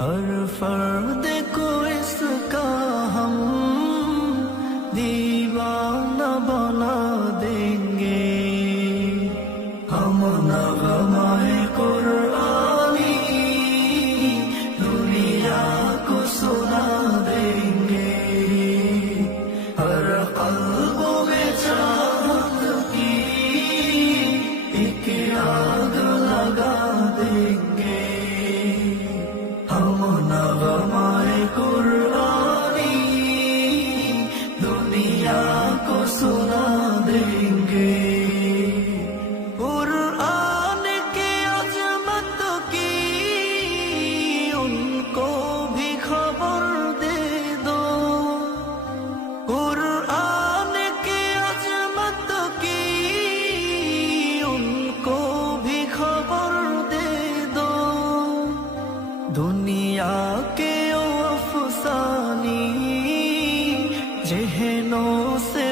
ہر فرد کو اس کا ہم دیوانہ بنا دیں گے، ہم نغمۂ قرآنی دنیا کو سنا دیں گے، ہر قلب میں چاہت کی ایک آگ لگا دیں گے، ہم نغمۂ قرآنی دنیا کو سنا دیں گے۔ قرآن کی عظمت کی ان کو بھی خبر دے دو، قرآن کی عظمت کی ان کو بھی خبر دے دو، دنیا کے افسانی ذہنوں سے